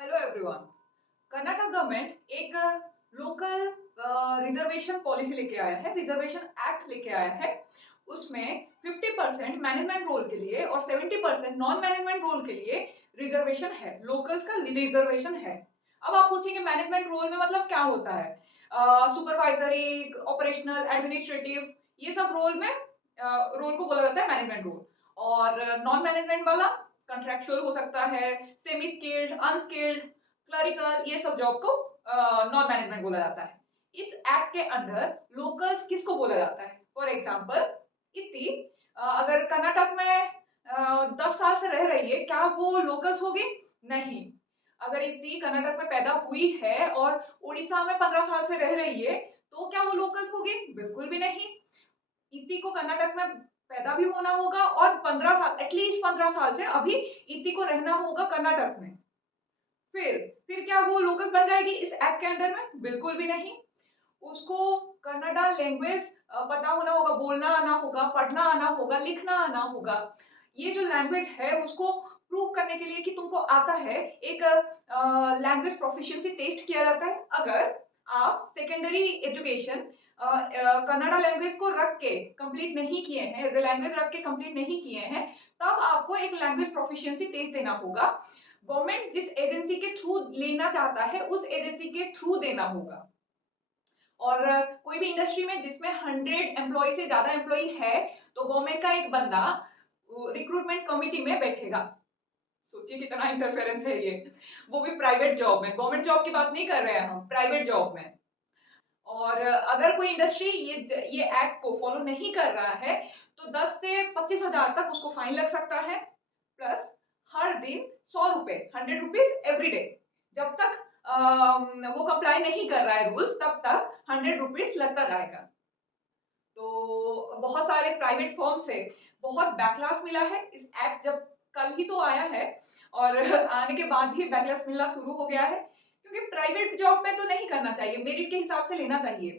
Hello everyone. Karnataka government एक local reservation policy लेके आया है, रिजर्वेशन एक्ट लेके आया है। उसमें 50% मैनेजमेंट रोल के लिए और 70% नॉन मैनेजमेंट रोल के लिए रिजर्वेशन है, लोकल्स का रिजर्वेशन है। अब आप पूछेंगे मैनेजमेंट रोल में मतलब क्या होता है? सुपरवाइजरी, ऑपरेशनल, एडमिनिस्ट्रेटिव, ये सब रोल में रोल को बोला जाता है मैनेजमेंट रोल। और नॉन मैनेजमेंट वाला कॉन्ट्रेक्चुअल हो सकता है, सेमी स्किल्ड, अनस्किल्ड, क्लरिकल, ये सब जॉब को नॉन मैनेजमेंट बोला जाता है। इस एक्ट के अंडर लोकल्स किसको बोला जाता है? फॉर एग्जांपल, इति अगर कर्नाटक में 10 साल से रह रही है, क्या वो लोकल्स होगी? नहीं। अगर इति कर्नाटक में पैदा हुई है और उड़ीसा में 15 साल से रह रही है, तो क्या वो लोकल्स होगी? बिल्कुल भी नहीं। इति को कर्नाटक में पैदा भी होना होगा और 15 साल, एटलीस्ट 15 साल से अभी इति को रहना होगा कर्नाटक में। फिर क्या वो लोकल बन जाएगी इस एक्ट के अंडर में? बिल्कुल भी नहीं। उसको कन्नड़ा लैंग्वेज पता होना होगा, बोलना आना होगा, पढ़ना आना होगा, लिखना आना होगा। ये जो लैंग्वेज है उसको प्रूव करने के लिए कि तुमको आता है, एक लैंग्वेज प्रोफिशिएंसी टेस्ट किया जाता है। अगर आप सेकेंडरी एजुकेशन कन्नड़ा लैंग्वेज को रख के कंप्लीट नहीं किए हैं, एज ए लैंग्वेज रख के कंप्लीट नहीं किए हैं, तब आपको एक लैंग्वेज प्रोफिशिएंसी टेस्ट देना होगा। गवर्नमेंट जिस एजेंसी के थ्रू लेना चाहता है उस एजेंसी के थ्रू देना होगा। और कोई भी इंडस्ट्री में जिसमें 100 एम्प्लॉय से ज्यादा एम्प्लॉय है, तो गवर्नमेंट का एक बंदा रिक्रूटमेंट कमिटी में बैठेगा। सोचिए कितना इंटरफेरेंस है ये, वो भी प्राइवेट जॉब में। गवर्नमेंट जॉब की बात नहीं कर रहे हैं हम, प्राइवेट जॉब में। और अगर कोई इंडस्ट्री ये एक्ट को फॉलो नहीं कर रहा है, तो 10 से 25 हजार तक उसको फाइन लग सकता है। प्लस हर दिन 100 रुपए, 100 रुपीज एवरी डे। जब तक वो कंप्लाई नहीं कर रहा है रूल्स, तब तक 100 रुपीज लगता जाएगा। तो बहुत सारे प्राइवेट फर्म से बहुत बैकलॉस मिला है इस एक्ट, जब कल ही तो आया है और आने के बाद ही बैकलॉस मिलना शुरू हो गया है। क्योंकि प्राइवेट जॉब में तो नहीं करना चाहिए, मेरिट के हिसाब से लेना चाहिए।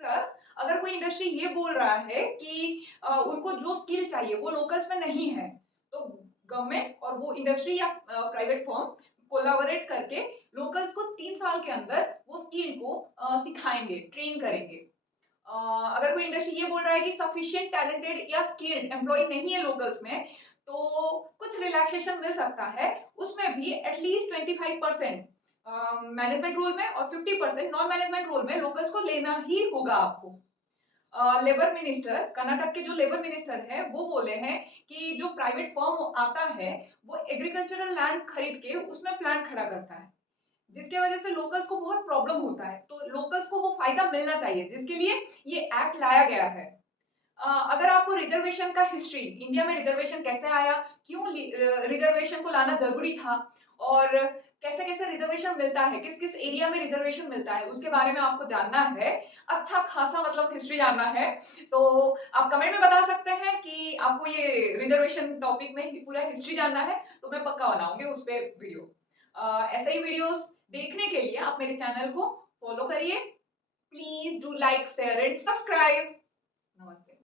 प्लस अगर कोई इंडस्ट्री ये बोल रहा है कि उनको जो स्किल चाहिए वो लोकल्स में नहीं है, तो गवर्नमेंट और वो इंडस्ट्री या प्राइवेट फर्म कोलाबोरेट करके लोकल्स को 3 साल के अंदर वो स्किल को सिखाएंगे, ट्रेन करेंगे। अगर कोई इंडस्ट्री ये बोल रहा है कि सफिशिएंट टैलेंटेड या स्किल्ड एम्प्लॉय नहीं है लोकल्स में, तो कुछ रिलैक्सेशन मिल सकता है। उसमें भी एटलीस्ट 25% मैनेजमेंट रोल में और 50% नॉन मैनेजमेंट रोल में लोकल्स को लेना ही होगा आपको। लेबर मिनिस्टर, कर्नाटक के जो लेबर मिनिस्टर है, वो बोले हैं कि जो प्राइवेट फर्म आता है, वो एग्रीकल्चरल लैंड खरीद के उसमें प्लांट खड़ा करता है, जिसके वजह से लोकल्स को बहुत प्रॉब्लम होता है। तो लोकल्स को वो फायदा मिलना चाहिए, जिसके लिए ये एक्ट लाया गया है। अगर आपको रिजर्वेशन का हिस्ट्री, इंडिया में रिजर्वेशन कैसे आया, क्यों रिजर्वेशन को लाना जरूरी था, और कैसे कैसे रिजर्वेशन मिलता है, किस किस एरिया में रिजर्वेशन मिलता है, उसके बारे में आपको जानना है, अच्छा खासा मतलब हिस्ट्री जानना है, तो आप कमेंट में बता सकते हैं कि आपको ये रिजर्वेशन टॉपिक में पूरा हिस्ट्री जानना है, तो मैं पक्का बनाऊंगी उस पर वीडियो। ऐसे ही वीडियोस देखने के लिए आप मेरे चैनल को फॉलो करिए। Please do like, share and subscribe.